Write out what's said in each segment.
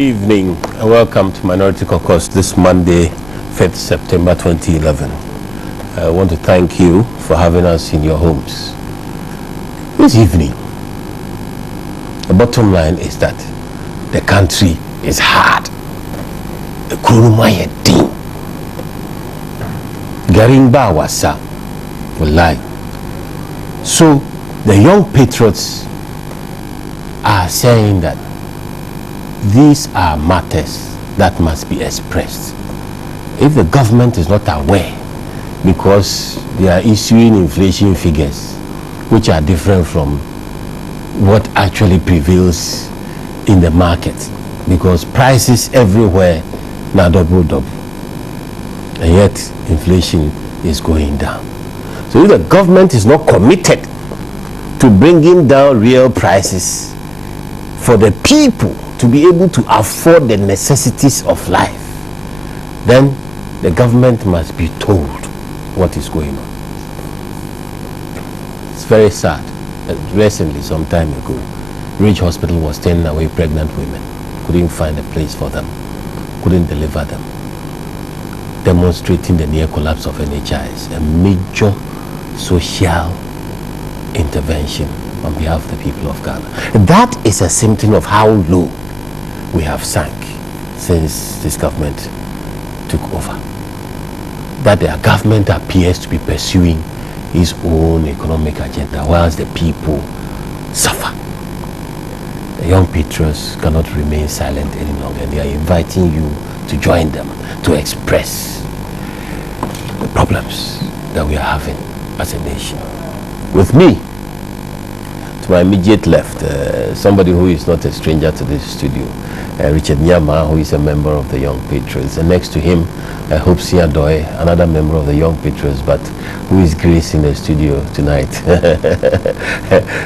evening and welcome to Minority Caucus this Monday, 5th September 2011. I want to thank you for having us in your homes. This evening, the bottom line is that the country is hard. The Kurumaya Ding. Garimba Wasa will lie. So the young patriots are saying that these are matters that must be expressed. If the government is not aware, because they are issuing inflation figures which are different from what actually prevails in the market, because prices everywhere now double, and yet inflation is going down. So if the government is not committed to bringing down real prices for the people to be able to afford the necessities of life, then the government must be told what is going on. It's very sad. Recently, some time ago, Ridge Hospital was turning away pregnant women, couldn't find a place for them, couldn't deliver them, demonstrating the near collapse of NHIS, a major social intervention on behalf of the people of Ghana. That is a symptom of how low we have sunk since this government took over. That the government appears to be pursuing its own economic agenda whilst the people suffer. The young patriots cannot remain silent any longer, and they are inviting you to join them to express the problems that we are having as a nation. With me, to my immediate left, somebody who is not a stranger to this studio, Richard Nyama, who is a member of the Young Patriots, and next to him, Hope Siadoy, another member of the Young Patriots, but who is gracing the studio tonight.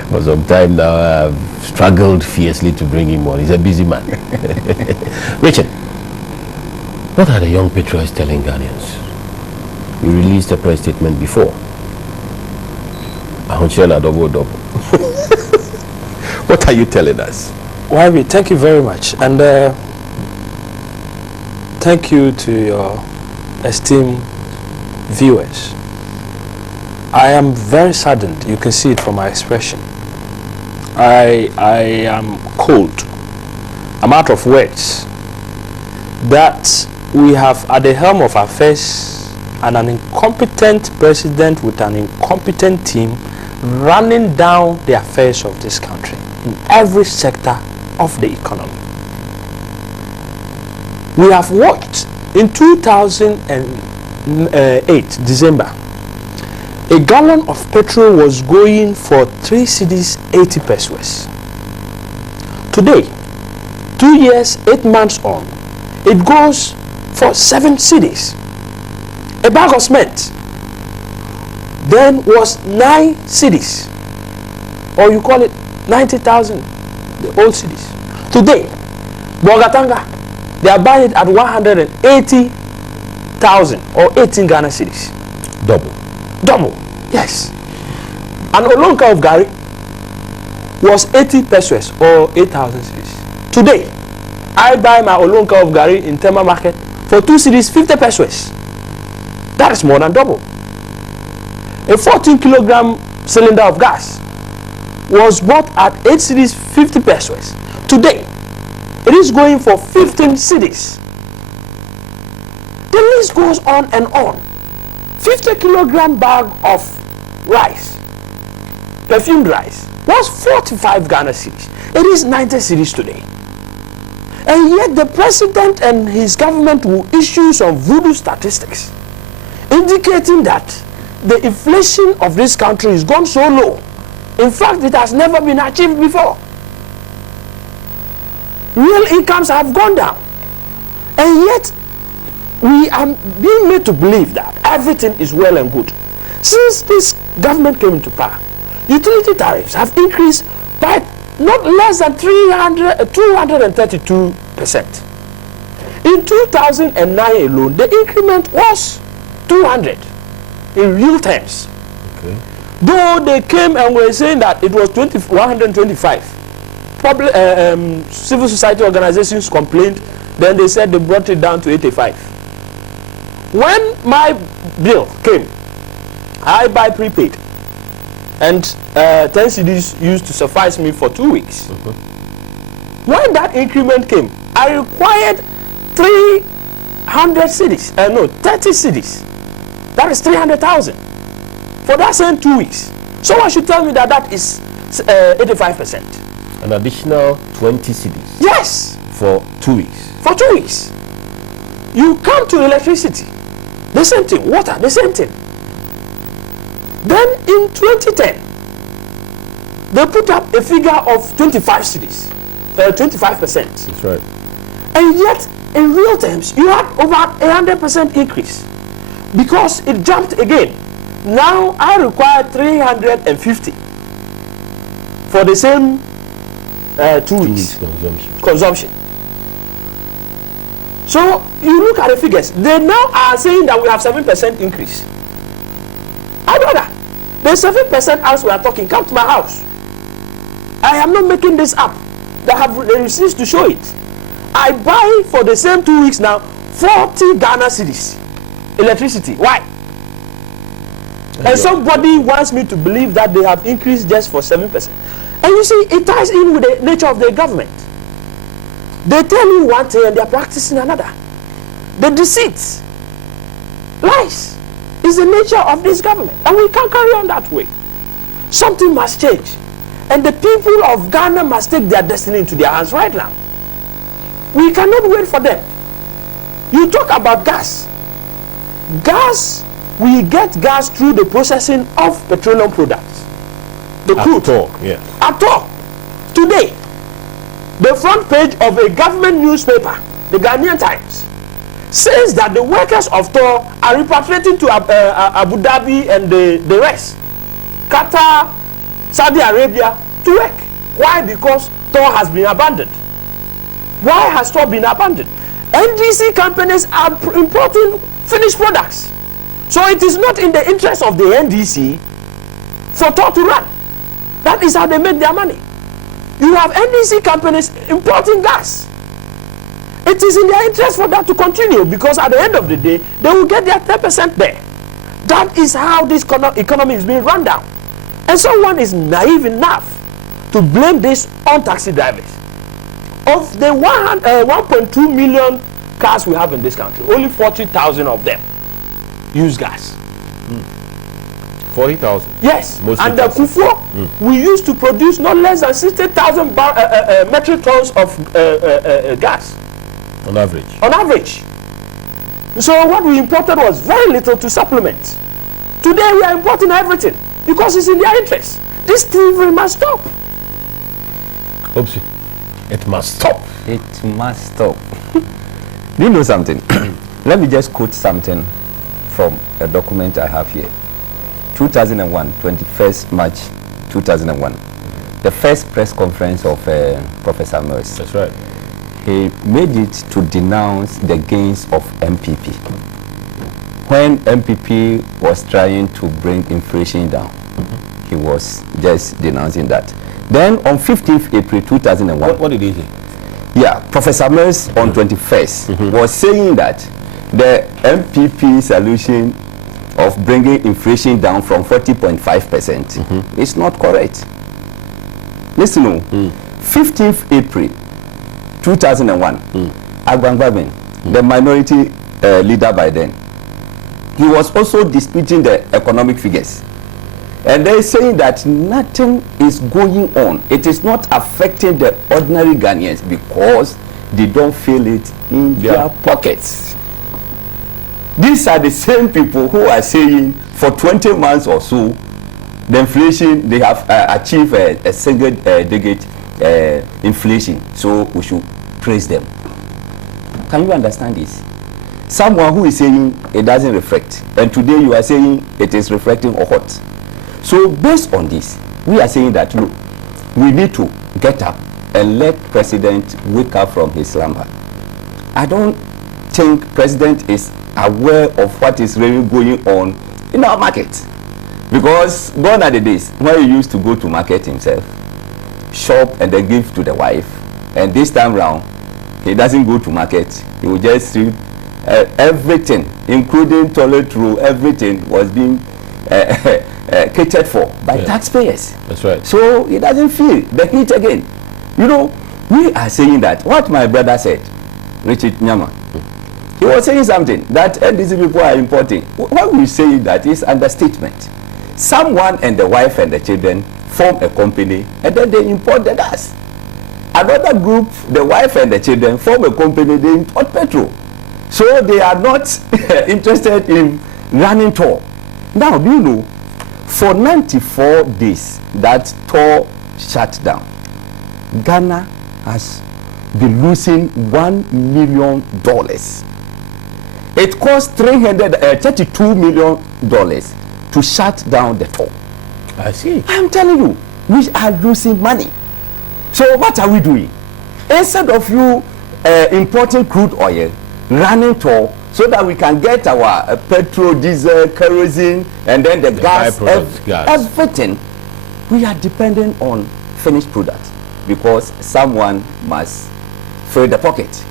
For some time now, I've struggled fiercely to bring him on. He's a busy man. Richard, what are the Young Patriots telling Ghanaians? You released a press statement before. What are you telling us? YB, thank you very much, and thank you to your esteemed viewers. I am very saddened. You can see it from my expression. I am cold. I'm out of words. That we have at the helm of affairs an incompetent president with an incompetent team running down the affairs of this country in every sector of the economy. We have watched in 2008 December, a gallon of petrol was going for 3 cedis 80 pesos. Today, 2 years 8 months on, it goes for 7 cedis. A bag of cement then was 9 cedis, or you call it 90,000, the old cedis. Today, Bogatanga, they are buying it at 180,000 or 18 Ghana cedis. Double, yes. An olonka of Gary was 80 pesos or 8,000 cedis. Today, I buy my olonka of Gary in Tema Market for 2 cedis 50 pesos. That is more than double. A 14 kilogram cylinder of gas was bought at 8 cedis 50 pesos. Today, it is going for 15 cedis. The list goes on and on. 50 kilogram bag of rice, perfumed rice, was 45 Ghana cedis. It is 90 cedis today. And yet the president and his government will issue some voodoo statistics indicating that the inflation of this country is gone so low. In fact, it has never been achieved before. Real incomes have gone down. And yet, we are being made to believe that everything is well and good. Since this government came into power, utility tariffs have increased by not less than 232%. In 2009 alone, the increment was 200 in real terms. Okay. Though they came and were saying that it was 125. civil society organizations complained. Then they said they brought it down to 85. When my bill came, I buy prepaid, and 10 cedis used to suffice me for 2 weeks. When that increment came, I required 300 cedis, 30 cedis. That is 300,000 for that same 2 weeks. Someone should tell me that that is 85%. An additional 20 cedis. Yes. For 2 weeks. For 2 weeks. You come to electricity, the same thing. Water, the same thing. Then in 2010, they put up a figure of 25 cedis, 25%. That's right. And yet, in real terms, you had over 100% increase because it jumped again. Now I require 350 for the same 2 weeks consumption. So you look at the figures. They now are saying that we have 7% increase. I know that. There's 7% as we are talking. Come to my house. I am not making this up. They have the receipts to show it. I buy for the same 2 weeks now 40 Ghana cedis electricity. Why? And somebody wants me to believe that they have increased just for 7%. And you see, it ties in with the nature of the government. They tell you one thing and they are practicing another. The deceit, lies, is the nature of this government. And we can't carry on that way. Something must change. And the people of Ghana must take their destiny into their hands right now. We cannot wait for them. You talk about gas. Gas, we get gas through the processing of petroleum products. The crude. At all, yes. At all. Today, the front page of a government newspaper, the Ghanaian Times, says that the workers of Tor are repatriating to Abu Dhabi and the rest, Qatar, Saudi Arabia, to work. Why? Because Tor has been abandoned. Why has Tor been abandoned? NDC companies are importing finished products. So it is not in the interest of the NDC for Tor to run. That is how they make their money. You have NDC companies importing gas. It is in their interest for that to continue because at the end of the day, they will get their 10% there. That is how this economy is being run down. And someone is naive enough to blame this on taxi drivers. Of the 1.2 million cars we have in this country, only 40,000 of them use gas. 40,000? Yes. Mostly and the Kufo, we used to produce not less than 60,000 metric tons of gas. On average? On average. So what we imported was very little to supplement. Today we are importing everything because it's in their interest. This thievery must stop. Oopsie. It must stop. It must stop. Do you know something? Let me just quote something from a document I have here. 2001, 21st March 2001. The first press conference of Professor Mills. That's right. He made it to denounce the gains of MPP. When MPP was trying to bring inflation down, he was just denouncing that. Then on 15th April 2001. What did he say? Yeah, Professor Mills on 21st was saying that the MPP solution of bringing inflation down from 40.5% is not correct. Listen, 15th April 2001, Agbangbabin, the minority leader by then, he was also disputing the economic figures. And they're saying that nothing is going on. It is not affecting the ordinary Ghanaians because they don't feel it in their pockets. These are the same people who are saying for 20 months or so, the inflation, they have achieved a single-digit inflation. So we should praise them. Can you understand this? Someone who is saying it doesn't reflect, and today you are saying it is reflecting or what? So based on this, we are saying that look, we need to get up and let President wake up from his slumber. I don't think President is aware of what is really going on in our market, because gone are the days when he used to go to market himself. shop and then give to the wife, and this time round he doesn't go to market. He will just see everything, including toilet roll, everything was being catered for by taxpayers. That's right. So he doesn't feel the heat again. You know, we are saying that what my brother said, Richard Nyama, he was saying something that NDC people are importing. When we say that, is understatement. Someone and the wife and the children form a company and then they import the gas. Another group, the wife and the children, form a company, they import petrol. So they are not interested in running tour. Now, do you know, for 94 days that tour shut down, Ghana has been losing $1 million. It cost $32 million to shut down the tour. I see. I'm telling you, we are losing money. So what are we doing? Instead of you importing crude oil, running tour, so that we can get our petrol, diesel, kerosene, and then the gas, everything, we are dependent on finished products because someone must fill the pocket.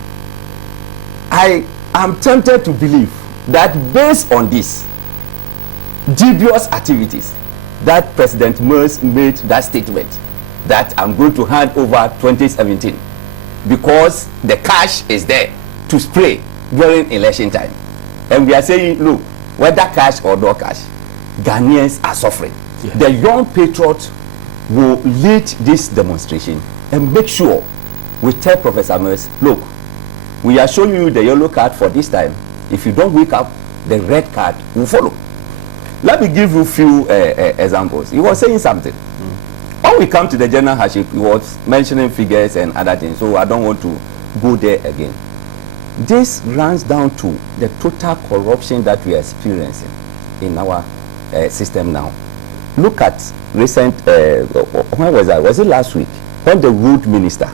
I am tempted to believe that based on this dubious activities, that President Mers made that statement that I'm going to hand over 2017 because the cash is there to spray during election time. And we are saying, look, whether cash or no cash, Ghanaians are suffering. Yeah. The young patriots will lead this demonstration and make sure we tell Professor Mers, look, we are showing you the yellow card for this time. If you don't wake up, the red card will follow. Let me give you a few examples. He was saying something. When we come to the general hardship, he was mentioning figures and other things, so I don't want to go there again. This runs down to the total corruption that we are experiencing in our system now. Look at recent, when was that? Was it last week? When the road minister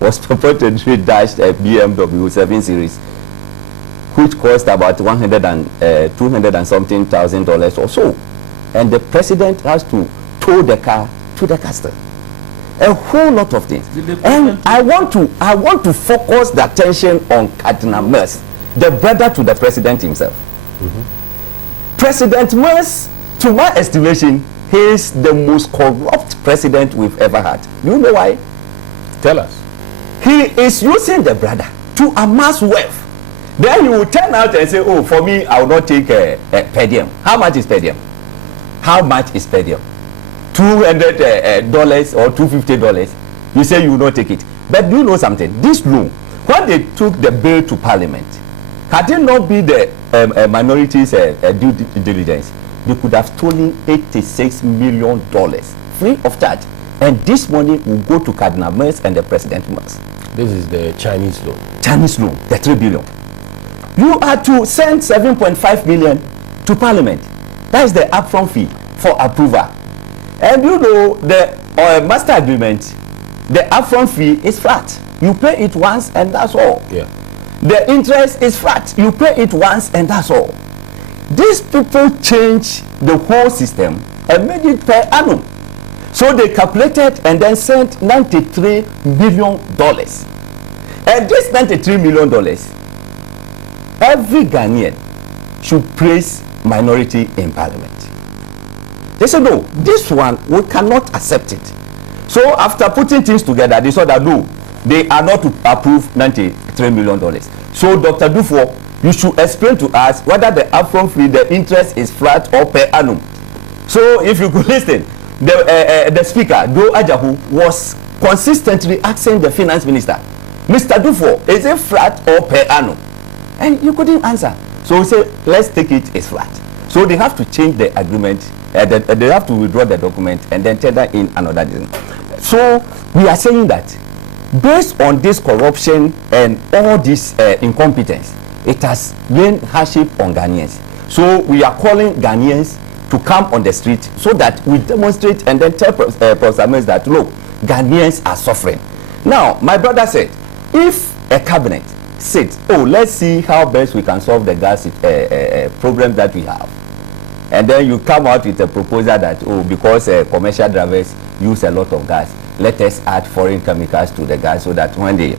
was purportedly dashed a BMW 7 Series, which cost about $200 and something thousand or so. And the president has to tow the car to the castle. A whole lot of things. And I want to focus the attention on Cardinal Mers, the brother to the president himself. President Mers, to my estimation, he is the most corrupt president we've ever had. Do you know why? Tell us. He is using the brother to amass wealth. Then he will turn out and say, oh, for me, I will not take a per diem. How much is per diem? How much is per diem? $200 or $250. You say you will not take it. But do you know something? This loan, when they took the bill to Parliament, had it not been the minorities' due diligence, they could have stolen $86 million free of charge. And this money will go to Cardinal Mers and the President Mers. This is the Chinese loan. Chinese loan, the $3 billion. You are to send 7.5 million to Parliament. That is the upfront fee for approval. And you know the master agreement, the upfront fee is flat. You pay it once and that's all. Yeah. The interest is flat. You pay it once and that's all. These people changed the whole system and made it per annum. So they calculated and then sent $93 million. And this $93 million, every Ghanaian should praise minority in Parliament. They said, no, this one, we cannot accept it. So after putting things together, they saw that no, they are not to approve $93 million. So Dr. Dufour, you should explain to us whether the upfront fee, the interest is flat or per annum. So if you could listen, the speaker, Do Ajahu, was consistently asking the finance minister, Mr. Dufour, is it flat or per annum? And you couldn't answer. So we say, let's take it as flat. So they have to change the agreement. They have to withdraw the document and then tender in another design. So we are saying that based on this corruption and all this incompetence, it has gained hardship on Ghanaians. So we are calling Ghanaians to come on the street so that we demonstrate and then tell Professor Mers that, look, Ghanaians are suffering. Now, my brother said, if a cabinet says, oh, let's see how best we can solve the gas problem that we have, and then you come out with a proposal that, oh, because commercial drivers use a lot of gas, let us add foreign chemicals to the gas so that when they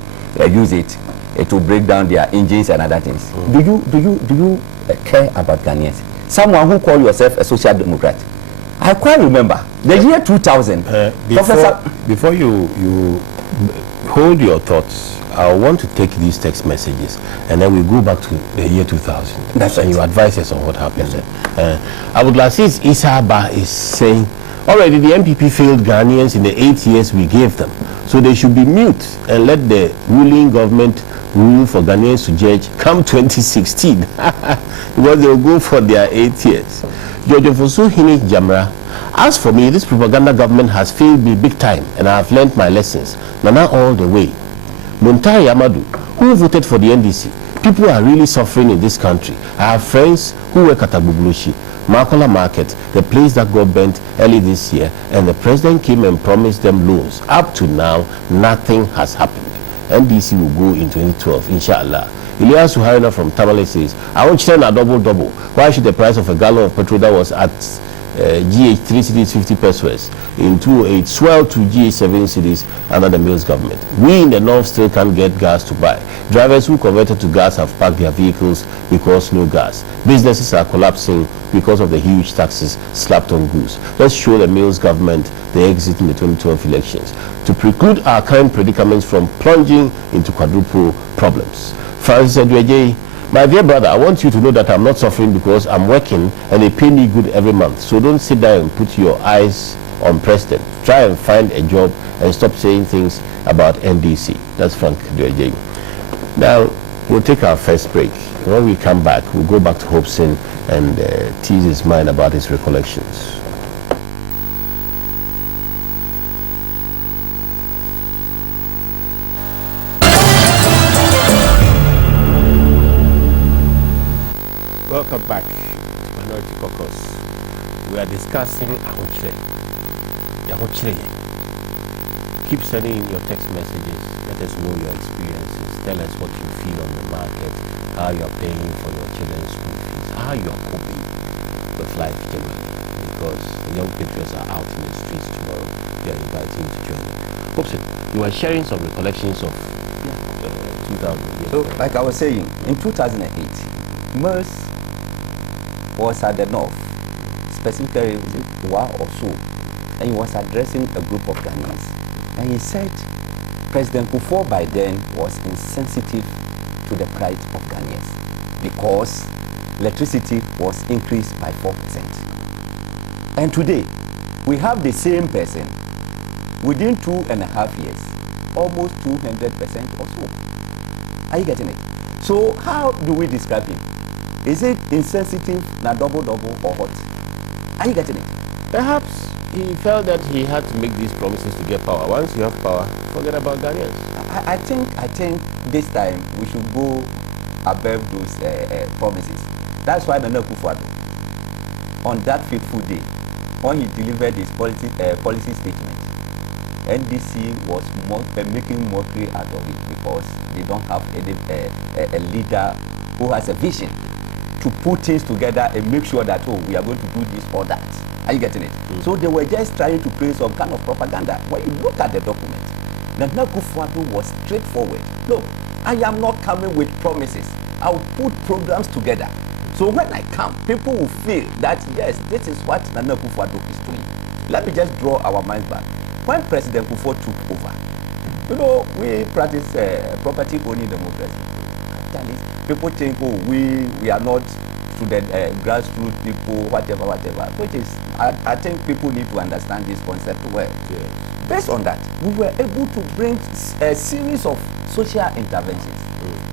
use it, it will break down their engines and other things. Do you care about Ghanaians? Someone who call yourself a social democrat. I quite remember the year 2000. Before you hold your thoughts, I want to take these text messages and then we go back to the year 2000. That's and right. you advise us on what happened then. Abdulaziz Issa Abba is saying, already the MPP failed Ghanaians in the 8 years we gave them. So they should be mute and let the ruling government rule for Ghanaians to judge come 2016. Because they will go for their 8 years. Jojo Fosu Hini Jamra, as for me, this propaganda government has failed me big time and I have learned my lessons. Nana all the way. Muntai Amadu, who voted for the NDC, people are really suffering in this country. I have friends who work at Agbubulushi, Makola Market, the place that got burnt early this year, and the president came and promised them loans. Up to now, nothing has happened. NDC will go in 2012, inshallah. Elias Suharina from Tamale says, I want to a double. Why should the price of a gallon of petrol that was at GH 3 cities 50 pesos in 2008 swell to GH 7 cities under the Mills government? We in the north still can't get gas to buy. Drivers who converted to gas have parked their vehicles because no gas. Businesses are collapsing because of the huge taxes slapped on goods. Let's show the Mills government the exit in the 2012 elections to preclude our current predicaments from plunging into quadruple problems. Francis Edweje, my dear brother, I want you to know that I'm not suffering because I'm working and they pay me good every month. So don't sit there and put your eyes on president. Try and find a job and stop saying things about NDC. That's Frank Edweje. Now, we'll take our first break. When we come back, we'll go back to Hobson and tease his mind about his recollections. Welcome back to Minority Caucus. We are discussing Ahochire. Keep sending in your text messages. Let us know your experiences. Tell us what you feel on the market, how you are paying for your children's school fees, how you are coping with life generally. Because the young patriots are out in the streets tomorrow. They are inviting you to join them. Hobson, you were sharing some recollections of 2000. So, like I was saying, in 2008, MERS was at the north, specifically Wa or so, and he was addressing a group of Ghanaians. And he said President Kufuor by then was insensitive to the plight of Ghanaians because electricity was increased by 4%. And today, we have the same person within 2.5 years, almost 200% or so. Are you getting it? So how do we describe him? Is it insensitive, na double, or what? Are you getting it? Perhaps he felt that he had to make these promises to get power. Once you have power, forget about Ghanaians. I think this time we should go above those promises. That's why Nana Akufo-Addo, on that fateful day, when he delivered his policy statement, NDC was making mockery out of it because they don't have a leader who has a vision to put things together and make sure that, oh, we are going to do this or that. Are you getting it? So they were just trying to create some kind of propaganda. When you look at the document, Nana Akufo-Addo was straightforward. Look, I am not coming with promises. I will put programs together. So when I come, people will feel that, yes, this is what Nana Akufo-Addo is doing. Let me just draw our minds back. When President Kufuor took over, you know, we practice property owning democracy. Capitalists, people think, oh, we are not student, grassroots people, whatever, which is, I think people need to understand this concept well. Yeah. Based on that, we were able to bring a series of social interventions.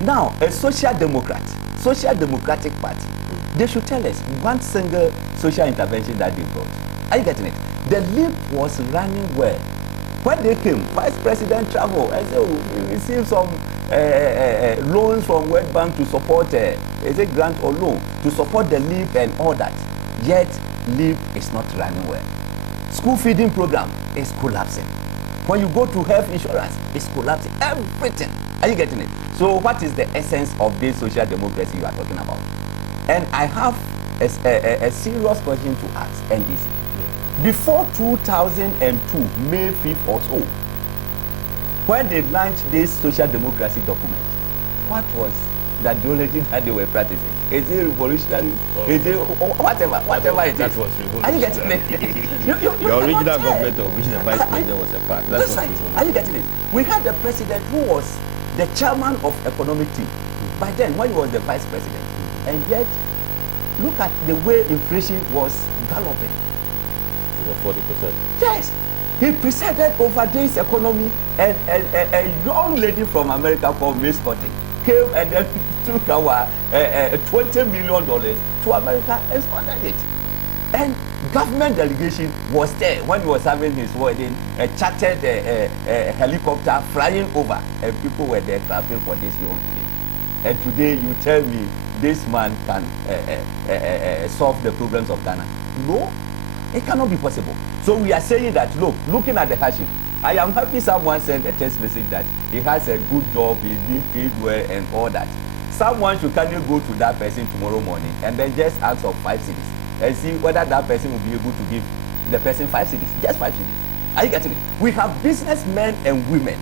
Now, a social democratic party, they should tell us one single social intervention that they brought. Are you getting it? The leap was running well. When they came, Vice President traveled and said, oh, we received some loans from World Bank to support, is it grant or loan, to support the leap and all that. Yet, leap is not running well. School feeding program is collapsing. When you go to health insurance, it's collapsing. Everything. Are you getting it? So what is the essence of this social democracy you are talking about? And I have a serious question to ask NDC. before 2002, May 5th or so, when they launched this social democracy document, what was the ideology that they were practicing? Is it revolutionary? Is it whatever it is? That was revolutionary. Are you getting it? The original government of which the vice president was a part. That's right. Are you getting it? We had the president who was the chairman of economic team by then when he was the vice president, and yet look at the way inflation was galloping. Over 40%. Yes, he presided over this economy, and a young lady from America called Miss Scotty came and then took our $20 million to America and squandered it. And government delegation was there when he was having his wedding, a chartered helicopter flying over, and people were there clapping for this young lady. And today you tell me this man can solve the problems of Ghana? No, it cannot be possible. So we are saying that, look, looking at the hardship, I am happy someone sent a text message that he has a good job, he's being paid well and all that. Someone should kindly go to that person tomorrow morning and then just ask for 5 cedis and see whether that person will be able to give the person 5 cedis, just 5 cedis. Are you getting it? We have businessmen and women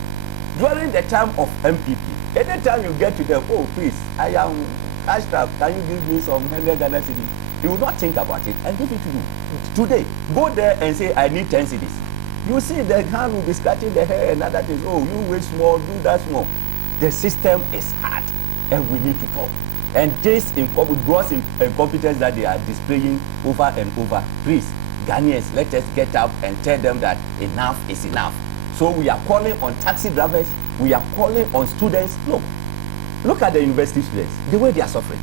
during the time of MPP. Anytime you get to them, oh please, I am Ashraf, can you give me some 100 Ghana cedis? He will not think about it and give it to you. Today, go there and say, I need 10 cedis. You see the hand will be scratching the hair and other things. Oh, you wait small, do that small. The system is hard and we need to talk. And this gross incompetence that they are displaying over and over, please, Ghanaians, let us get up and tell them that enough is enough. So we are calling on taxi drivers, we are calling on students. Look at the university students, the way they are suffering.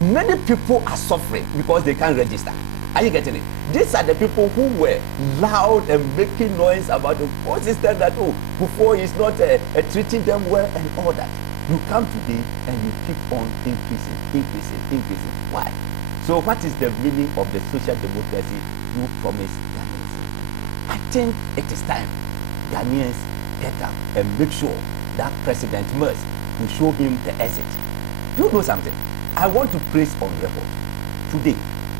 Many people are suffering because they can't register. Are you getting it? These are the people who were loud and making noise about the whole system that, oh, before is not treating them well and all that. You come today and you keep on increasing. Why? So what is the meaning of the social democracy you promise Ghanaians? I think it is time Ghanaians get up and make sure that President Merz will show him the exit. Do you know something? I want to praise on record today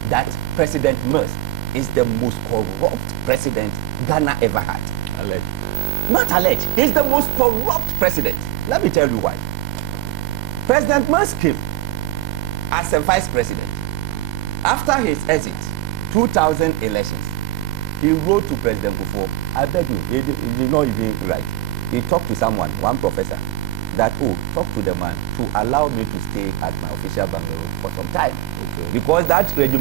that President Merz is the most corrupt president Ghana ever had. Alleged. Not alleged. He's the most corrupt president. Let me tell you why. President Merz came as a vice president. After his exit, 2000 elections, he wrote to President Kufuor, I beg you, he did not even write. He talked to someone, one professor, that, oh, talk to the man to allow me to stay at my official bungalow for some time. Okay. Because that Reggie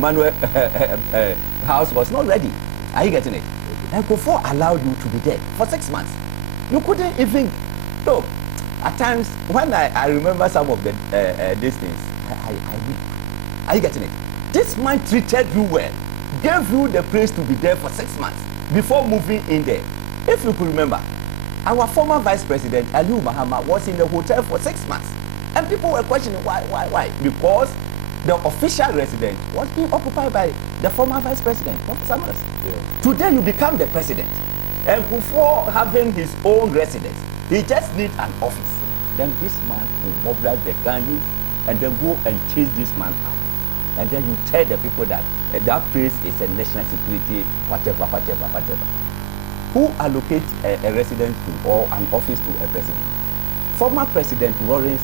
house was not ready. Are you getting it? Okay. And Kufuor allowed you to be there for 6 months. You couldn't even, no. At times, when I remember some of these things, I weep. Are you getting it? This man treated you well, gave you the place to be there for 6 months before moving in there. If you could remember, our former vice president, Aliu Mahama, was in the hotel for 6 months. And people were questioning why? Because the official residence was being occupied by the former vice president, Professor Merz. Yeah. Today you become the president. And before having his own residence, he just needs an office. Then this man will mobilize the gang youth and then go and chase this man out. And then you tell the people that that place is a national security, whatever. Who allocates a residence to or an office to a president? Former President Lawrence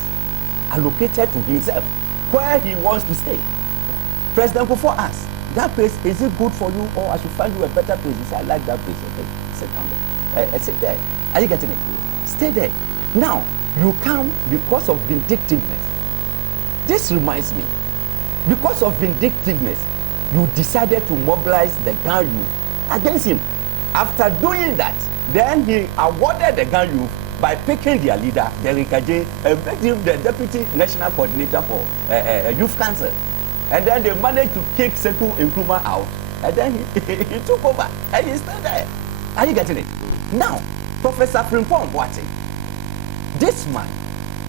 allocated to himself where he wants to stay. President Kufuor asked, that place, is it good for you or I should find you a better place? He said, I like that place. Okay, sit down there. Sit there. Are you getting it? Stay there. Now, you come because of vindictiveness. This reminds me, because of vindictiveness, you decided to mobilize the gang youth against him. After doing that, then he awarded the gang youth by picking their leader, Derrick Ajay, and made him the deputy national coordinator for youth council. And then they managed to kick Seku Nkrumah out, and then he took over, and he's still there. Are you getting it? Now, Professor Frimpong Boateng, this man,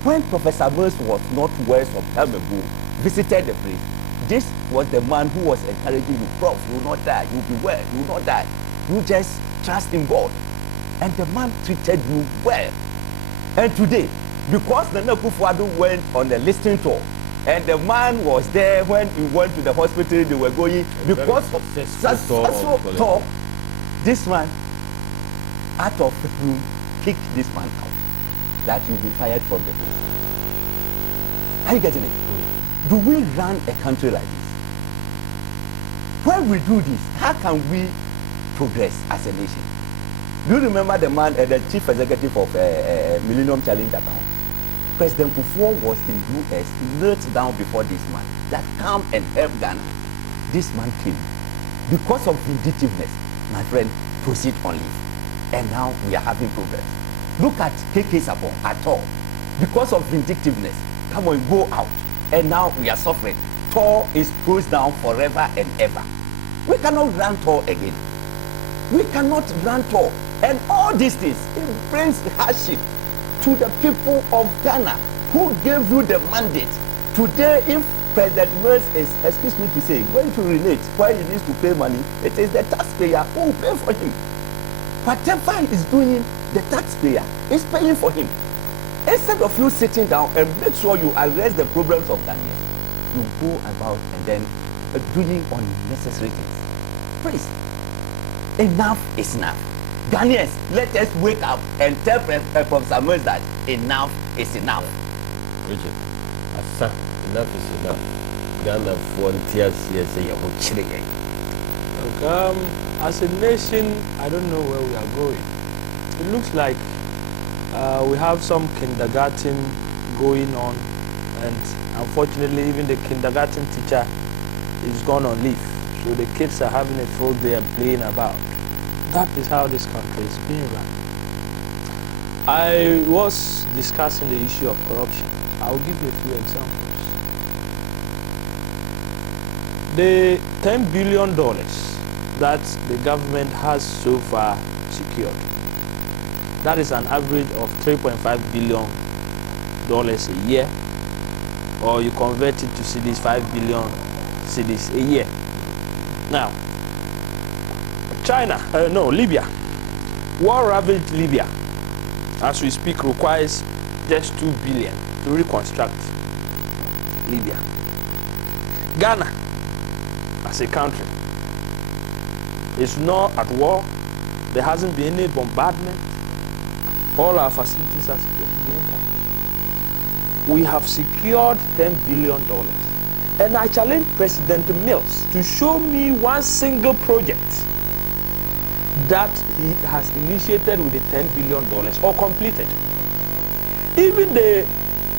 when Professor Merz was not well some time ago, visited the place, this was the man who was encouraging you, Prof, you will not die, you will be well, you will not die. You just trust in God. And the man treated you well. And today, because Nana Akufo-Addo went on the listening tour And the man was there when he went to the hospital. They were going because of successful talk. This man, out of the room, kicked this man out. That he will be fired from the place. Are you getting it? Do we run a country like this? When we do this, how can we progress as a nation? Do you remember the man, the chief executive of Millennium Challenge account? President Kufuor was in US, knelt down before this man, that come and help Ghana. This man came. Because of vindictiveness, my friend, proceed on leave. And now we are having progress. Look at KK Sapon at all. Because of vindictiveness, come on, go out. And now we are suffering. Tor is closed down forever and ever. We cannot run Tor again. We cannot run Tor. And all these things, it brings hardship to the people of Ghana who gave you the mandate. Today, if President Mills is, excuse me to say, going to relate why he needs to pay money, it is the taxpayer who will pay for him. Whatever he is doing, the taxpayer is paying for him. Instead of you sitting down and make sure you address the problems of Ghanaians, you go about and then doing unnecessary things. Please, enough is enough. Ghanaians, let us wake up and tell Professor Mills that enough is enough. Richard, asa, enough is enough. Ghana volunteers here say you're chilling. As a nation, I don't know where we are going. It looks like we have some kindergarten going on, and unfortunately even the kindergarten teacher is gone on leave. So the kids are having a field day and playing about. That is how this country is being run. I was discussing the issue of corruption. I will give you a few examples. The $10 billion that the government has so far secured, that is an average of $3.5 billion a year, or you convert it to cedis, 5 billion cedis a year. Now, Libya, war-ravaged Libya, as we speak, requires just $2 billion to reconstruct Libya. Ghana, as a country, is not at war. There hasn't been any bombardment. All our facilities are supposed to be intact. We have secured $10 billion. And I challenge President Mills to show me one single project that he has initiated with the $10 billion or completed. Even the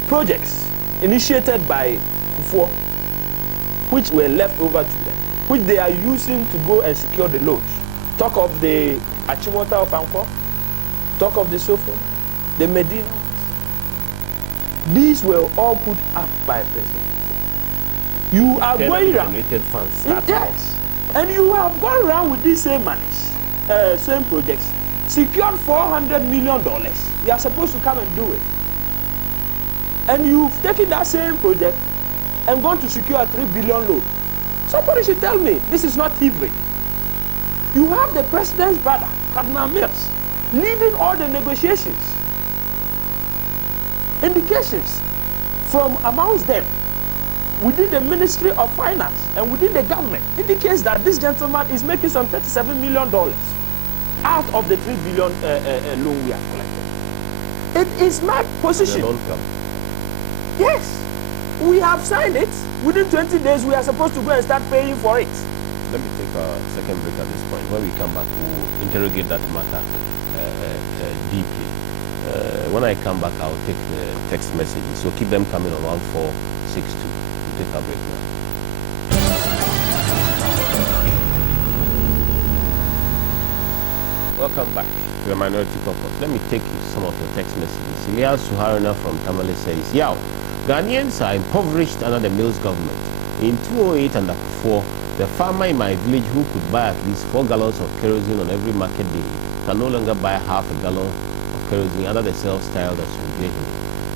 projects initiated by Kufuor, which were left over to them, which they are using to go and secure the loans. Talk of the Achimota of Anko, talk of the Sofo, the Medina. These were all put up by President. You are going around. Funds. Yes. And you have gone around with these same monies, same projects, secured $400 million. You are supposed to come and do it. And you've taken that same project and gone to secure a $3 billion loan. Somebody should tell me this is not thievery. You have the president's brother, Cardinal Mills, leading all the negotiations. Indications from amongst them within the Ministry of Finance and within the government indicates that this gentleman is making some $37 million out of the $3 billion loan we are collecting. It is my position. Yes. We have signed it. Within 20 days, we are supposed to go and start paying for it. Let me take a second break at this point. When we come back, we'll interrogate that matter deeply. When I come back, I'll take the text messages. So keep them coming on 1462. We'll take a break now. Welcome back to the Minority Caucus. Let me take you some of your text messages. Elias Suharina from Tamale says, Yao, Ghanaians are impoverished under the Mills government. In 2008 under Kufuor, the farmer in my village who could buy at least 4 gallons of kerosene on every market day can no longer buy half a gallon of kerosene under the self-style that's regulated.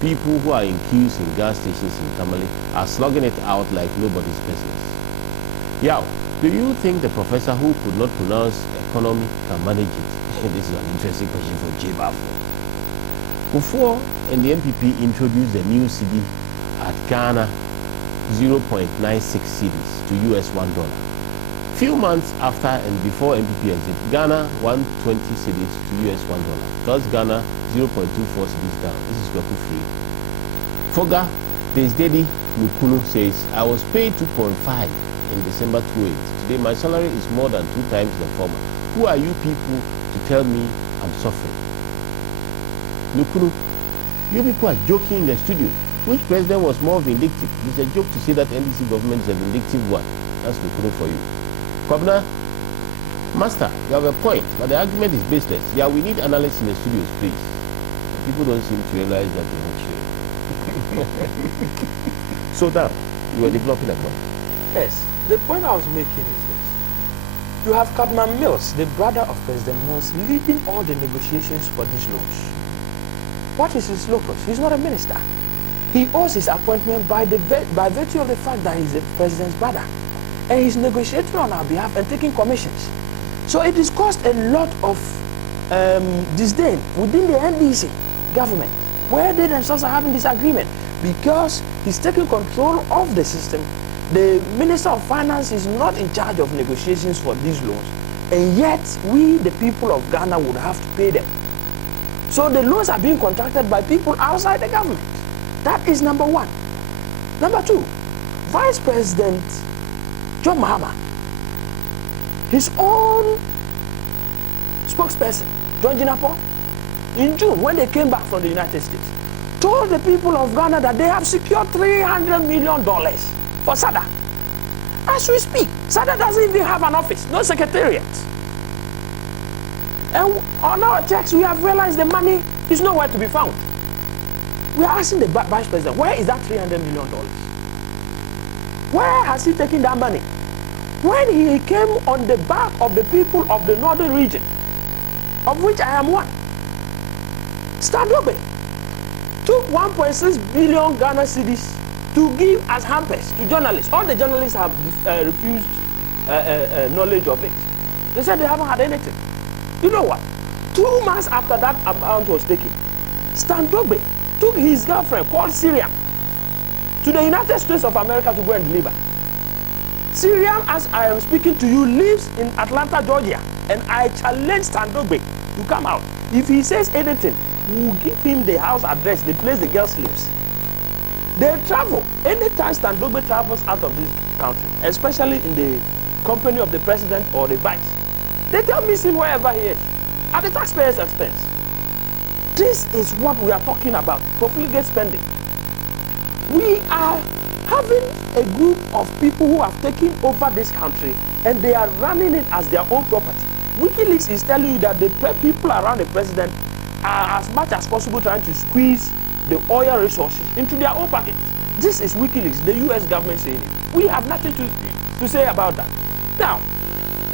People who are in queues in gas stations in Tamale are slugging it out like nobody's business. Yao, do you think the professor who could not pronounce economy can manage it? This is an interesting question for J. Bafo. Kufuor and the MPP introduced the new cedi at Ghana 0.96 cedis to US $1. Few months after and before MPP exit, Ghana 120 cedis to US $1. Because Ghana 0.24 cedis down. This is Kwaku Free. Foga Desdedi Mukunu says, I was paid 2.5 in December 28. Today my salary is more than 2 times the former. Who are you people to tell me I'm suffering? Mukunu, you people are joking in the studio. Which president was more vindictive? It's a joke to say that NDC government is a vindictive one. That's Mukunu for you. Kwabna, Master, you have a point, but the argument is baseless. Yeah, we need analysts in the studios, please. People don't seem to realize that they need share. So now, you are developing a point. Yes, the point I was making is this. You have Cadman Mills, the brother of President Mills, leading all the negotiations for these loans. What is his locus? He's not a minister. He owes his appointment by virtue of the fact that he's the president's brother. And he's negotiating on our behalf and taking commissions. So it has caused a lot of disdain within the NDC government, where they themselves are having disagreement because he's taking control of the system. The Minister of Finance is not in charge of negotiations for these loans, and yet we, the people of Ghana, would have to pay them. So the loans are being contracted by people outside the government. That is number one. Number two, Vice President John Mahama, his own spokesperson, John Jinapo, in June, when they came back from the United States, told the people of Ghana that they have secured $300 million for SADA. As we speak, SADA doesn't even have an office, no secretariat. And on our checks, we have realized the money is nowhere to be found. We are asking the Vice President, where is that $300 million? Where has he taken that money? When he came on the back of the people of the northern region, of which I am one, Standobe took 1.6 billion Ghana cedis to give as hampers to journalists. All the journalists have refused knowledge of it. They said they haven't had anything. You know what? 2 months after that amount was taken, Standobe took his girlfriend called Syrian to the United States of America to go and deliver. Syrian, as I am speaking to you, lives in Atlanta, Georgia, and I challenge Standobe to come out. If he says anything, we will give him the house address, the place the girl sleeps. They travel. Anytime Standobe travels out of this country, especially in the company of the president or the vice, they tell me him wherever he is, at the taxpayer's expense. This is what we are talking about, profligate spending. We are having a group of people who have taken over this country and they are running it as their own property. WikiLeaks is telling you that the people around the president are as much as possible trying to squeeze the oil resources into their own pockets. This is WikiLeaks, the US government saying it. We have nothing to say about that. Now,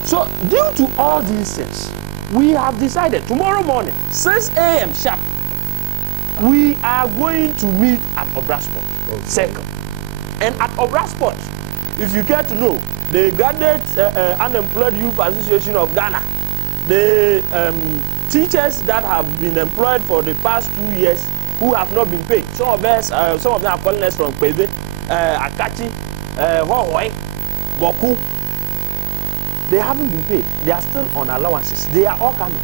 so due to all these things, we have decided tomorrow morning, 6 a.m. sharp, we are going to meet at Obrasport Circle. And at Obrasport, if you care to know, the Graduate Unemployed Youth Association of Ghana, the teachers that have been employed for the past 2 years who have not been paid. Some of them are calling us from Kwebe, Akachi, Hohoi, Boku. They haven't been paid. They are still on allowances. They are all coming.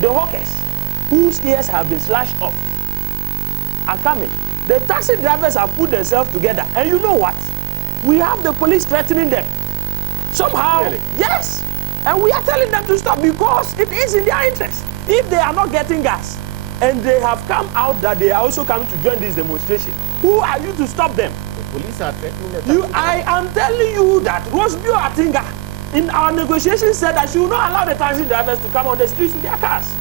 The hawkers, whose ears have been slashed off, are coming. The taxi drivers have put themselves together. And you know what? We have the police threatening them. Somehow, really? Yes. And we are telling them to stop because it is in their interest. If they are not getting gas and they have come out that they are also coming to join this demonstration, who are you to stop them? The police are threatening them. I am telling you that Rosebio Atinga in our negotiations said that she will not allow the taxi drivers to come on the streets with their cars.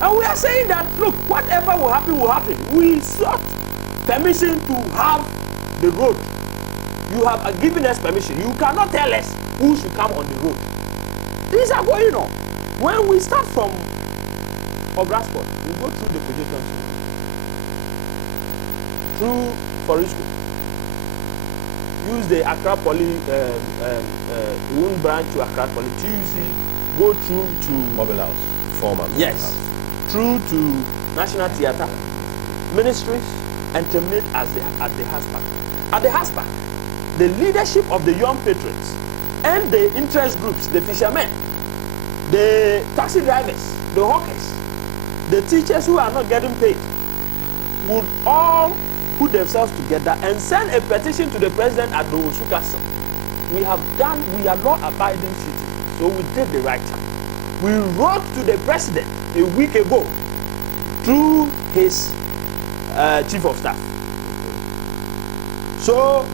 And we are saying that, look, whatever will happen, will happen. We sought permission to have the road. You have given us permission. You cannot tell us who should come on the road. These are going on. When we start from Obrasport, we go through the projection through Forisco. Use the Accra Poly one branch to Accra Poly. TUC, go through to Mobile House, former. Yes, through to National Theatre, Ministries, and terminate at the Haspa. At the Haspa, the leadership of the young patriots and the interest groups, the fishermen, the taxi drivers, the hawkers, the teachers who are not getting paid, would all put themselves together and send a petition to the president at Atta-adoosi Castle. We are law-abiding citizens, so we did the right thing. We wrote to the president a week ago through his chief of staff. So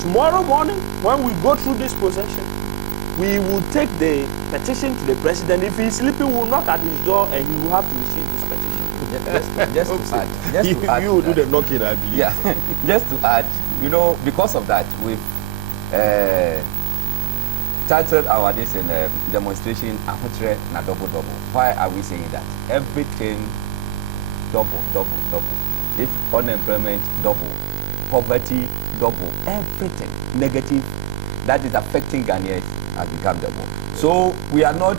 tomorrow morning, when we go through this procession, we will take the petition to the president. If he's sleeping, we will knock at his door and he will have to receive this petition. Just to add, you will do the knocking, I believe. Yeah, just to add, you know, because of that, we've titled our this in demonstration "Ahotre na double double." Why are we saying that? Everything double. If unemployment double, poverty double, everything negative that is affecting Ghanaians has become double. So we are not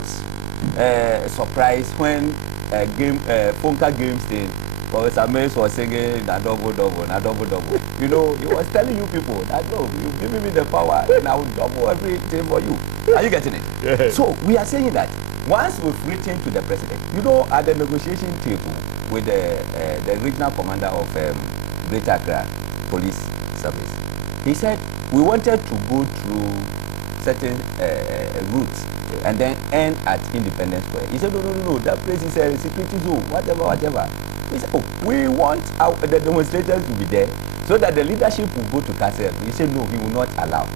surprised when Funka Games thing, Professor Mays was singing na double. You know, he was telling you people that no, you giving me the power and I will double everything for you. Are you getting it? Yeah. So we are saying that once we've written to the president, you know, at the negotiation table with the regional commander of Greater Accra Police Service, he said we wanted to go through certain routes and then end at Independence Square. He said, no, that place is a security zone, whatever. We said, oh, we want the demonstrators to be there so that the leadership will go to Castle. He said, no, he will not allow.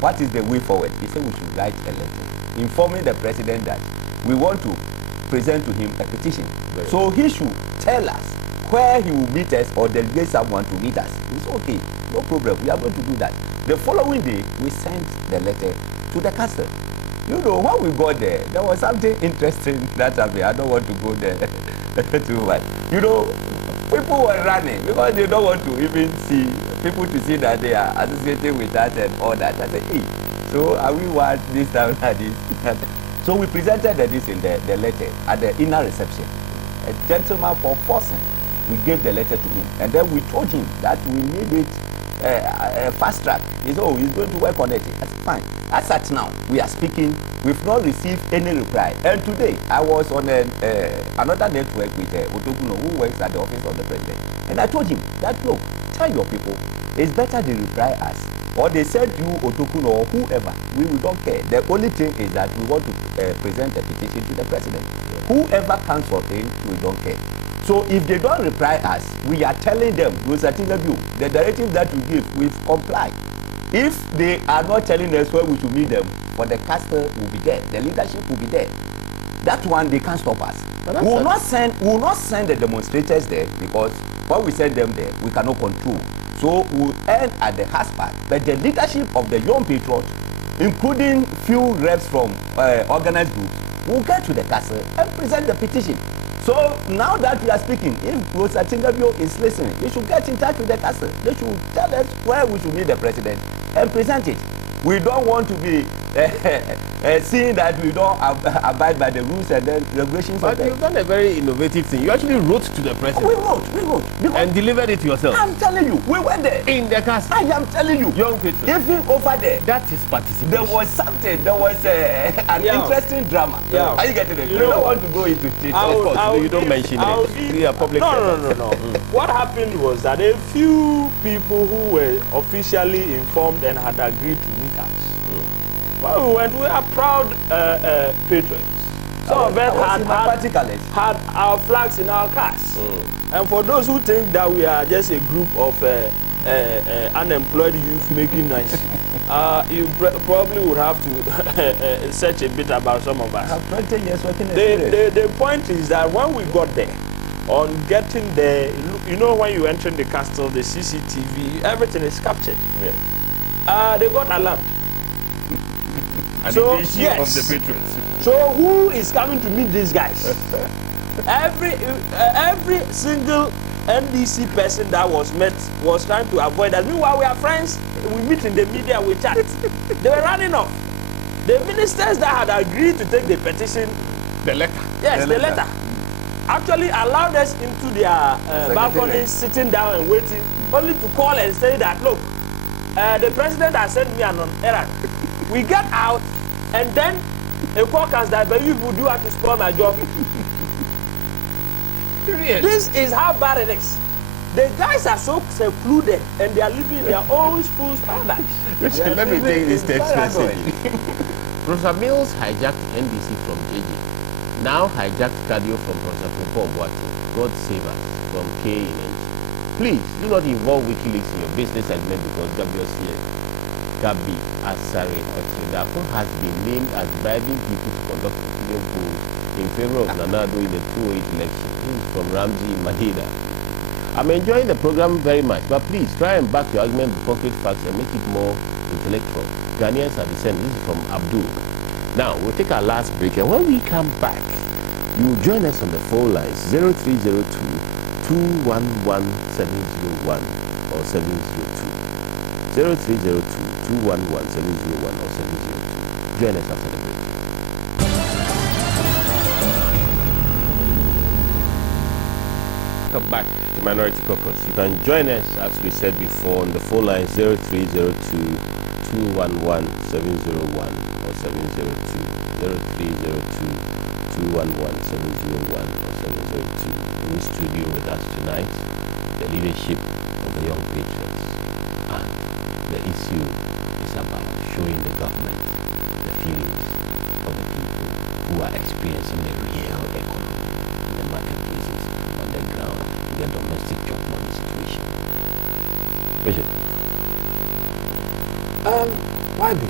What is the way forward? He said we should write a letter informing the president that we want to present to him a petition. Right. So he should tell us where he will meet us or delegate someone to meet us. He said, okay, no problem, we are going to do that. The following day, we sent the letter to the castle. You know, when we got there, there was something interesting that happened. I don't want to go there too much. You know, people were running because they don't want to even see people to see that they are associated with us and all that. I said, hey, so are we what this time and this? So we presented this in the letter at the inner reception. A gentleman for forcing, we gave the letter to him. And then we told him that we need it fast track. He said, oh, he's going to work on it. I said, fine. As at now, we are speaking, we've not received any reply. And today, I was on another network with Otokuno, who works at the office of the president. And I told him that, look, tell your people, it's better they reply us. Or they send you Otokuno or whoever. We don't care. The only thing is that we want to present a petition to the president. Yeah. Whoever comes for it, we don't care. So if they don't reply us, we are telling them, the directive that we give, we've complied. If they are not telling us where we should meet them, for the castle will be there, the leadership will be there. That one, they can't stop us. We will not send the demonstrators there because when we send them there, we cannot control. So we'll end at the hotspot. But the leadership of the young patriots, including few reps from organized groups, will get to the castle and present the petition. So now that we are speaking, if Rosa Tingabio is listening, they should get in touch with the castle. They should tell us where we should meet the president and present it. We don't want to be seeing that we don't abide by the rules and then regulations. But you've done a very innovative thing. You actually wrote to the president. We wrote. And delivered it yourself. I'm telling you, we went there. In the castle. I am telling you. Young people. Even over there. That is participation. There was something, an interesting drama. Yeah. Are you getting it? You don't want to go into it. Of course, you don't mention it. We are public. No. What happened was that a few people who were officially informed and had agreed to meet us. When we went, we are proud patriots. Some of them had our flags in our cars. And for those who think that we are just a group of unemployed youth making noise, you probably would have to search a bit about some of us. I have 20 years working The point is that when we got there, on getting there, you know, when you enter the castle, the CCTV, everything is captured. Yeah. They got alarmed. And so, the issue of the patriots. So who is coming to meet these guys? Every single NDC person that was met was trying to avoid us. Meanwhile, we are friends. We meet in the media, we chat. They were running off. The ministers that had agreed to take the petition, The letter. yes, the letter, actually allowed us into their balconies, sitting down and waiting, only to call and say that, look, the president has sent me an errand. We get out, and then a Caucus that believe will do have to spoil my job. Really? This is how bad it is. The guys are so secluded, and they are living in their own fool's paradise. Richard, let me take this text message. Professor Mills hijacked NDC from JJ. Now hijacked cardio from Professor Popo Boateng. God save us from K in NG. Please do not involve WikiLeaks in your business segment because Gabi Asare Otedafo has been named as bribing people to conduct opinion polls in favor of Nana-Addo in the 2008 election. This is from Ramsey Maheda. I'm enjoying the program very much, but please try and back your argument with concrete facts and make it more intellectual. Ghanaians are descending. This is from Abdul. Now, we'll take our last break, and when we come back, you will join us on the phone lines 0302 211 701 or 702. 0302 211 701 or 702. Join us after the break. Welcome back to Minority Caucus. You can join us, as we said before, on the phone line 0302 211 701 or 702. 0302 211 701 or 702. In the studio with us tonight, the leadership of the Young Patriots. And the issue is about showing the government the feelings of the people who are experiencing the real economy in the marketplaces, on the ground, in the domestic job money situation. Bishop. YB,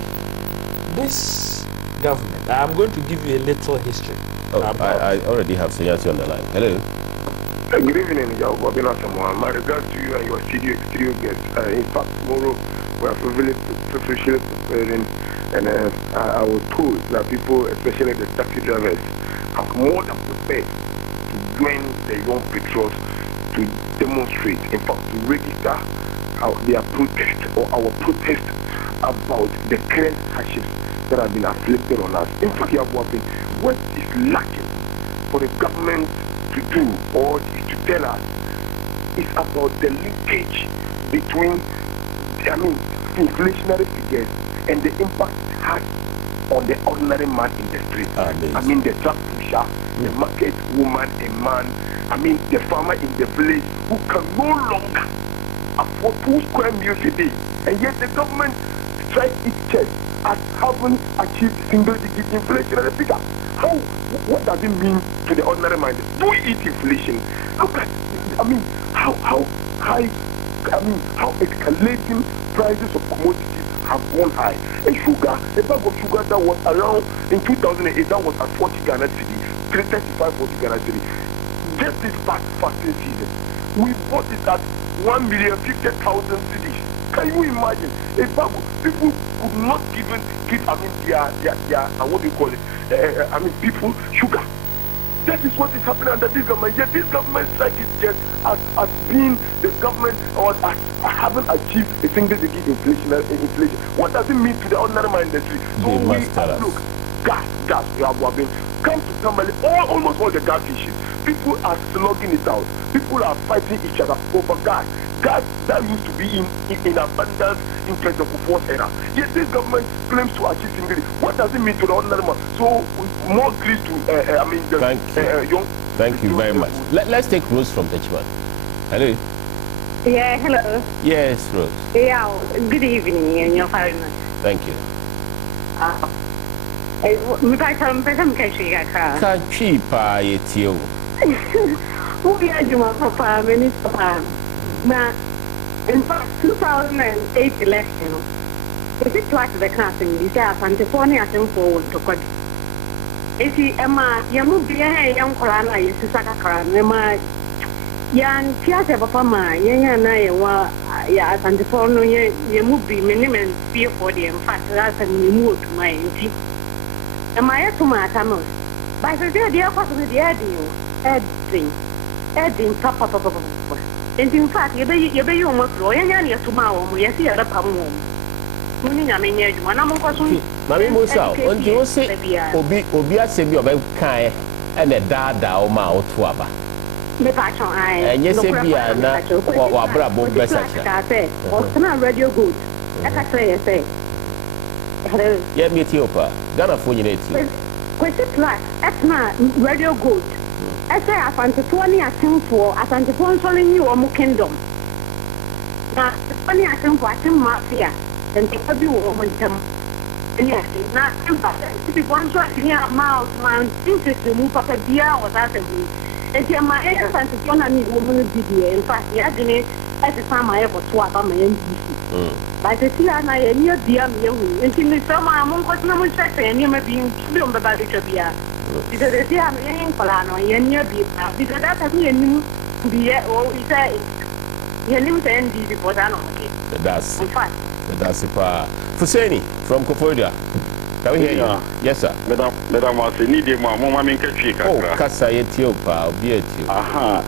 this government, I'm going to give you a little history. Oh, I already have Senyasi on the line. Hello. Good evening, my regards to you and your studio guests. In fact, tomorrow we are officially preparing, and I was told that people, especially the taxi drivers, have more than prepared to join the Young Patriots to demonstrate, in fact, to register their protest or our protest about the current hardships that have been afflicted on us. In fact, what is lacking for the government to do or is to tell us is about the linkage between, inflationary figures and the impact it has on the ordinary man in the street. The truck pusher, the market woman, a man, the farmer in the village who can no longer afford 2 square meals a day. And yet the government strikes its chest as having achieved single-digit inflationary figure. What does it mean to the ordinary man? Do we eat inflation? How escalating prices of commodities have gone high. A bag of sugar that was around in 2008, that was at 40 Ghana cedi, 335, 40 Ghana cedi. Just this past fasting season, we bought it at 1,050,000 cedis. Can you imagine? A bag of people could not even give, their what do you call it? People sugar. That is what is happening under this government. Yet this government strike is just as being the government or as having achieved a single-digit inflation. What does it mean to the ordinary man industry? So we look, gas, we have been come to somebody. Almost all the gas issues. People are slugging it out. People are fighting each other over gas. Gas that used to be in abundance in terms of force era. Yet this government claims to achieve single. What does it mean to the ordinary man? So more grease to young. Thank you very much. Let's take Rose from Techman. Hello. Yeah, hello. Yes, Rose. Yeah, good evening, and your partner. Thank you. Now, in fact, 2008 election, if it was the class in the South and the Pony at them forward to God. If you Emma, you move be a young Corana, you see Sakakran, Emma, Yan Piazza Papa, Yan and the phone, you move be minimum fear for the fact that you move to my auntie. Am I to my Tamos? By the dear possibility, adding Papa. And in fact, you be almost royal and tomorrow, we see a palm. Meaning, I mean, one of us. Mammy Musa, when you say, Obia send you about Kai and a dada or ma or tuaba. The patch on I, and yes, be a bravo message. Or radio good. I say. Hello. Yeah, me Ethiopia. Ghana for you. Question plus, Etna Radio Good. I say, I found the 20 attempt for, I found the sponsoring you or kingdom. Now, the 20 attempt for a mafia, and the baby woman. Yes, not to be one shot here, miles, my interest to move up a beer or that. And your my air and to join a woman video. In fact, the agony at the time I ever swap on my NBC. But the sea and I are near dear me, until the summer among what no one check and you may be in Children about it. Because they say I'm in Polano, and near be because that has me and be or we say, you knew the ND before I know. That's the part. Fuseni from Kofodia. Can we hear you? Yes, sir. Madam was a needy mamma make a chick. Oh, Casa Ethiopia, be it you. Aha,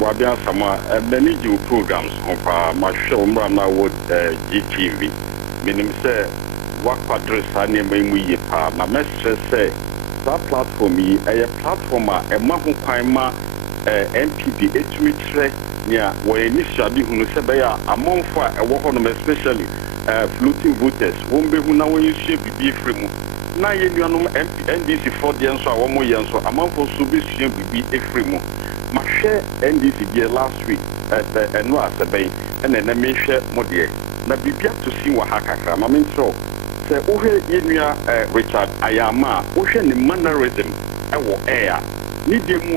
Wabian Sama, the need you programs of my show, Mrana would GTV. Meaning, say, what quadrants I name we my message say, that platform me, a platformer, a Mahu Kaima, MPD, H. Yeah, where initially who said they are among fire a walk on them, especially floating voters. Won't be who now when you shape be free. Now you know NDC 40 years or 1 more years so among for Subish be a free. My share NDC year last week and no as a bay and then I may share more dear. Now be to see what Hakaka. I mean, so say, oh, here, Richard, I am ocean in mannerism, air. Need them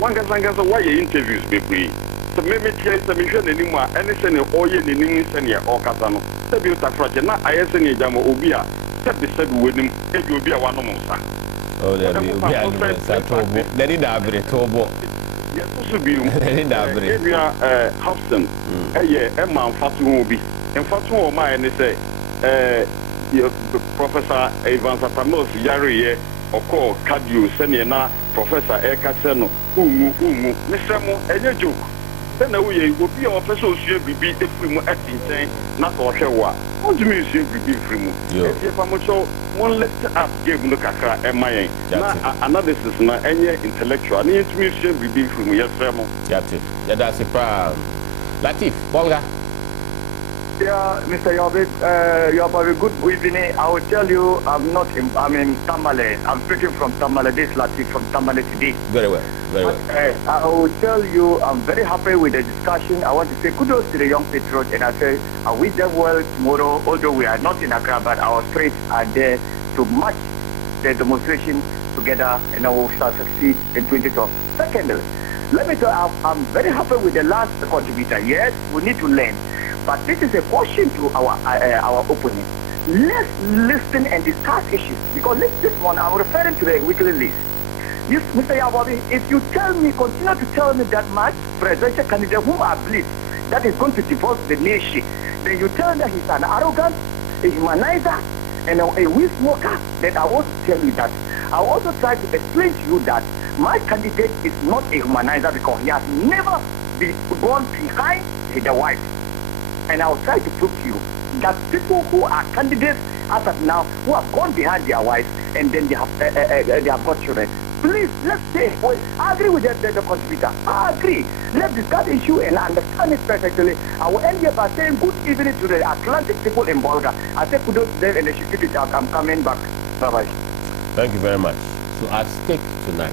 one gazangas away interviews, baby. So maybe some mission anymore, anything or ye in senior or Casano. The beauty of Fragina, I send a jam or Ubia. Step be said with him, if you be a one monster. Oh, there will be a tobo. Let it have a tobo. Yes, also be Hobson. Emma Fatu will be. And Fatu or mine, they say, Professor Evans Atamos, Yari, or call Cadu, Senior, Professor Ekaseno, Mr. Mo, and a joke. Then we will be our official should be if we were acting, not or show what. What do you mean, should be free? If I'm so one let's up give look at my analysis, not any intellectual. I need to be should be free. Yes, sir. Yeah, that's a problem. Latif, Bolga. Yeah, Mr. Yobit, you have a good evening. I will tell you, I'm in Tamale. I'm speaking from Tamale. This Latif from Tamale today. Very well. Very well. I will tell you, I'm very happy with the discussion. I want to say kudos to the young patriots, and I say, I wish them well tomorrow, although we are not in Accra, but our spirits are there to match the demonstration together, and I will succeed in 2012. Secondly, let me tell you, I'm very happy with the last contributor. Yes, we need to learn. But this is a caution to our opponents. Let's listen and discuss issues. Because this one, I'm referring to the weekly list. Yes, Mr. Yawabi, if you continue to tell me that my presidential candidate whom I believe that is going to divorce the nation, then you tell me that he's an arrogant, a humanizer, and a weed smoker, then I want to tell you that. I also try to explain to you that my candidate is not a humanizer because he has never been born behind the wife. And I'll try to prove to you that people who are candidates as of now, who have gone behind their wives and then they have got children. Please, let's say, well, I agree with the contributor. I agree. Let's discuss the issue and understand it perfectly. I will end here by saying good evening to the Atlantic people in Bolga. I say kudos to them and they should keep it up. I'm coming back. Bye-bye. Thank you very much. So at stake tonight,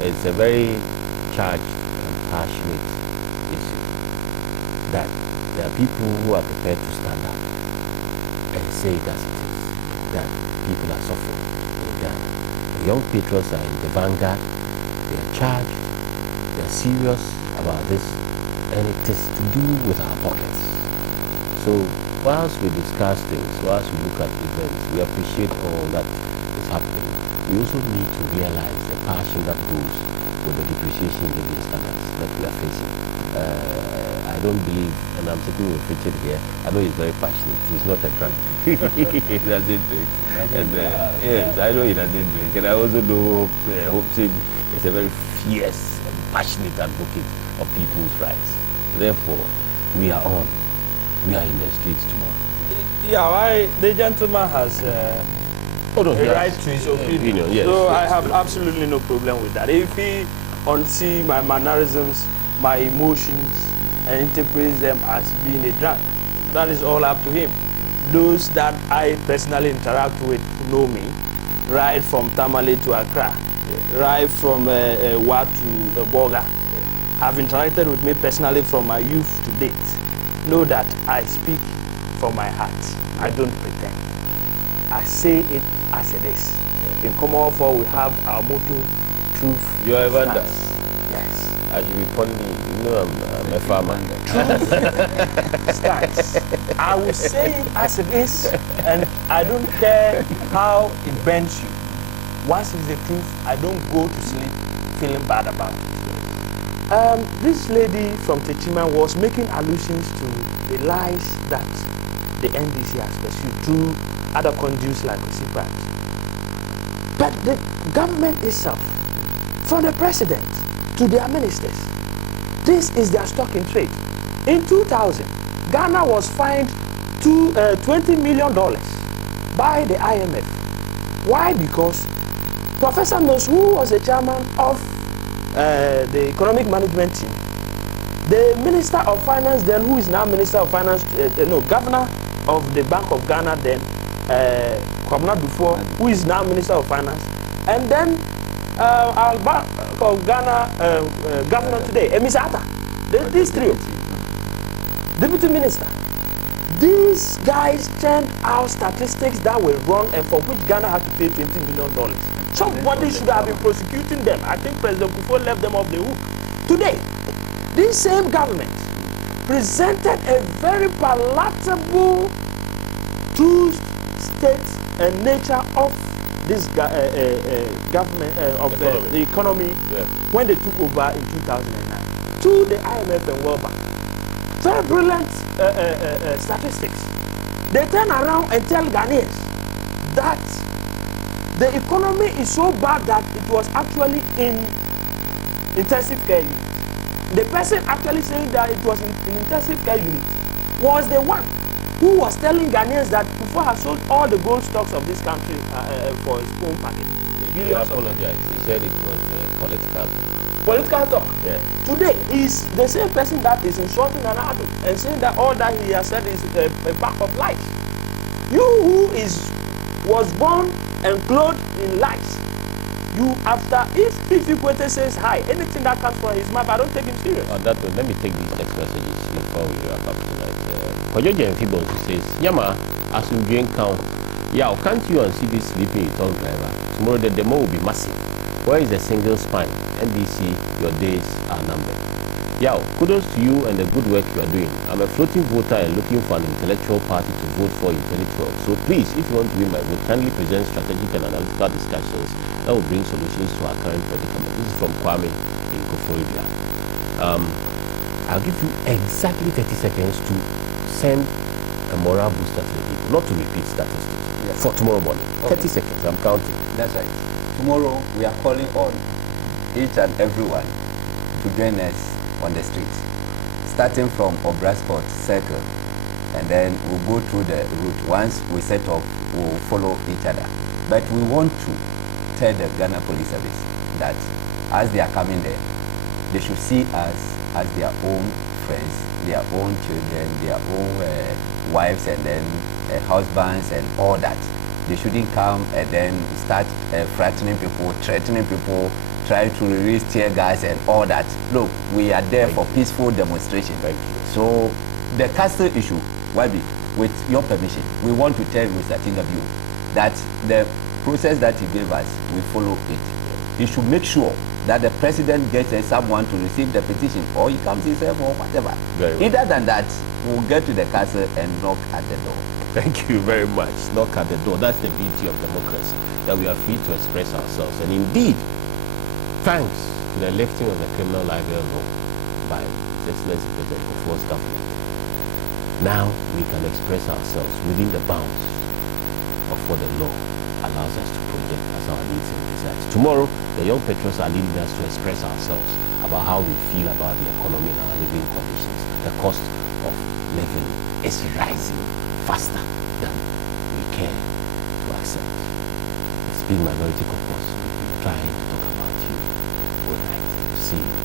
it's a very charged and passionate issue that there are people who are prepared to stand up and say it as it is, that people are suffering in Ghana. The young patriots are in the vanguard, they are charged, they are serious about this, and it is to do with our pockets. So whilst we discuss things, whilst we look at events, we appreciate all that is happening, we also need to realize the passion that goes with the depreciation in living standards that we are facing. I don't believe, and I'm sitting with Richard here, I know he's very passionate. He's not a drunk. He doesn't drink. Yes, I know he doesn't drink. And I also know Hobson is a very fierce and passionate advocate of people's rights. Therefore, we are on. We are in the streets tomorrow. Yeah, the gentleman has a right to his opinion. Yes, so yes, I have absolutely no problem with that. If he see my mannerisms, my emotions, and interprets them as being a drunk, that is all up to him. Those that I personally interact with know me, right from Tamale to Accra, right from Wa to Boga, have interacted with me personally from my youth to date. Know that I speak from my heart. I don't pretend. I say it as it is. In Common 4, we have our motto, truth. You are Evander. Yes. I should be funny. You know I'm a farmer. Truth stands. I will say it as it is, and I don't care how it bends you. Once it's the truth, I don't go to sleep feeling bad about it. This lady from Techima was making allusions to the lies that the NDC has pursued through other conduits like Osipat. But the government itself, from the president to their ministers, this is their stock in trade. In 2000, Ghana was fined $20 million by the IMF. Why? Because Professor Mills, who was the chairman of the economic management team, the Minister of Finance then, who is now Minister of Finance, Governor of the Bank of Ghana then, Kwabena Dufo, who is now Minister of Finance, and then our Bank of Ghana Governor today, Mr. Atta. These three, Deputy Minister. These guys turned out statistics that were wrong and for which Ghana had to pay $20 million. Somebody should have been prosecuting them. I think President Kufuor left them off the hook. Today, this same government presented a very palatable two-state nature of this government of the economy when they took over in 2009 to the IMF and World Bank. Very brilliant statistics. They turn around and tell Ghanaians that the economy is so bad that it was actually in intensive care unit. The person actually saying that it was in intensive care unit was the one who was telling Ghanaians that Kufuor has sold all the gold stocks of this country for his own pocket. He apologized. He said it was political. Political talk. Yeah. Today, he's the same person that is insulting an adult and saying that all that he has said is a pack of lies. You who was born and clothed in lies, you after if Equator says hi, anything that comes from his mouth, I don't take him serious. On that note, let me take these text messages before we wrap up tonight. Kojoja Mfibon says, Yama, Asumduen count. Yeah, can't you unsee this sleeping tongue driver? Tomorrow the demo will be massive. Where is the single spine? NDC, your days are numbered. Yeah, kudos to you and the good work you are doing. I'm a floating voter and looking for an intellectual party to vote for in 2012. So please, if you want to win my vote, kindly present strategic and analytical discussions that will bring solutions to our current predicament. This is from Kwame in Koforidua. I'll give you exactly 30 seconds to send a moral booster to the people, not to repeat statistics, for tomorrow morning. Okay. 30 seconds, I'm counting. That's right. Tomorrow, we are calling on each and everyone to join us on the streets, starting from Obrasport Circle, and then we'll go through the route. Once we set up, we'll follow each other. But we want to tell the Ghana Police Service that as they are coming there, they should see us as their own friends, their own children, their own wives, and then husbands and all that. They shouldn't come and then start frightening people, threatening people, try to release tear gas and all that. Look, we are there for peaceful demonstration. Thank you. So the castle issue, Wabi, with your permission, we want to tell Mr. Tingabu that the process that he gave us, we follow it. He should make sure that the president gets someone to receive the petition, or he comes himself or whatever. Either than that, we'll get to the castle and knock at the door. Thank you very much. Knock at the door. That's the beauty of democracy, that we are free to express ourselves. And indeed, thanks to the lifting of the criminal libel law by His Excellency President Kufuor's government, now we can express ourselves within the bounds of what the law allows us to project as our needs and desires. Tomorrow, the young patriots are leading us to express ourselves about how we feel about the economy and our living conditions. The cost of living is rising faster than we care to accept. It's been Minority Caucus. We've been trying to talk about you. Good night. See you.